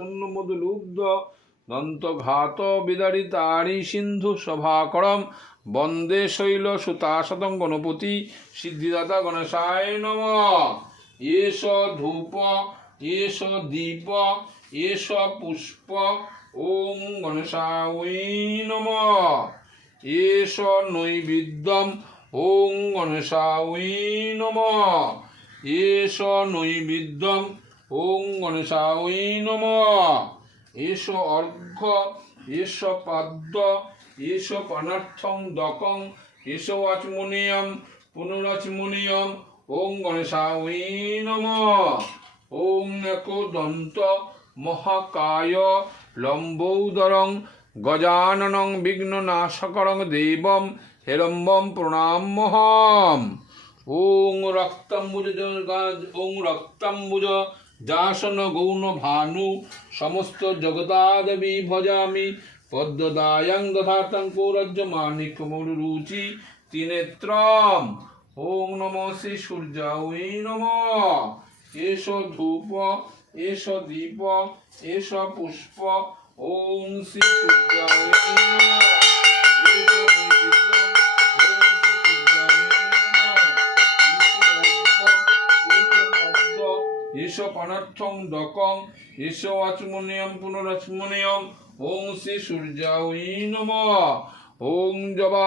শূন্য মধুলুব্ধ দন্তঘাত বিদারিতারি সিন্ধু সভাকরম বন্দে শৈল সুতাশতং গণপতি সিদ্ধিদাতা গণেশায় নমঃ। এষ ধূপ এষ দীপ এষ পুষ্প ওং গণেশায় নমঃ। এষ নৈবেদ্যম ওং গণেশায় নমঃ। এষ নৈবেদ্যম ওং গণেশায় নমঃ। এষ অর্ঘ্য এষ পাদ্য এষ পানার্থং দকং এষ আচমনীয়ম পুনরাচমনীয়ম ওং গণেশায় নমঃ। ওং একদন্ত মহাকায় লম্বোদরং গজাননং বিঘ্ননাশকরং দেবম হেরম্বম প্রণাম্যহম। ওং রক্তাম্বুজ যাসন গৌণ ভানু সমস্ত জগতাদবি ভজামি পদ্মদায়ং দধাতং কৌরজ্যমানিকমরুচি ত্রিনেত্রম। ওং নমঃ শ্রী সূর্যায় নমঃ। এষ ধূপ এষ দীপ এষ পুষ্প ওং শ্রী সূর্যায় নমঃ। এষ পানার্থং দকং এষ আচমনীয়ম পুনরাচমনীয়ম ওং শ্রী সূর্যায় নমঃ। ওং জবা